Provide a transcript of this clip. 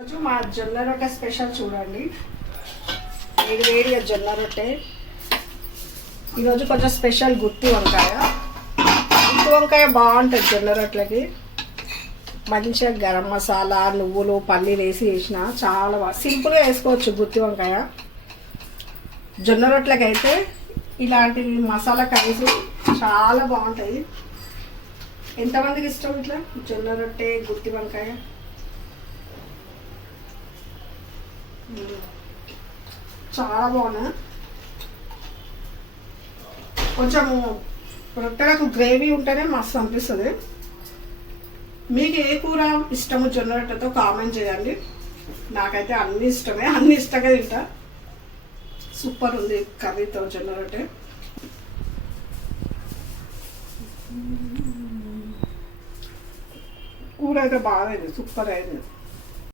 రోజు మా జొన్న రొట్టె స్పెషల్ చూడండి. వేడి వేడిగా జొన్న రొట్టె. ఈరోజు కొంచెం స్పెషల్ గుత్తి వంకాయ. గుత్తి వంకాయ బాగుంటుంది జొన్న రొట్టెలకి. మంచిగా గరం మసాలా, నువ్వులు, పల్లీలు వేసి వేసిన చాలా బాగా సింపుల్గా వేసుకోవచ్చు గుత్తి వంకాయ. జొన్న రొట్టెలకి అయితే ఇలాంటి మసాలా కలిసి చాలా బాగుంటుంది. ఎంతమందికి ఇష్టం ఇట్లా జొన్న రొట్టె గుత్తి వంకాయ? చాలా బాగున్నాయి. కొంచెం రొట్టెలకు గ్రేవీ ఉంటేనే మస్తు అనిపిస్తుంది. మీకు ఏ కూర ఇష్టము జొన్న రొట్టెతో కామెంట్ చేయండి. నాకైతే అన్ని ఇష్టమే, అన్ని ఇష్టంగా తింటా. సూపర్ ఉంది కర్రీతో జొన్న రొట్టె. కూర అయితే బాగా అయింది, సూపర్ అయింది.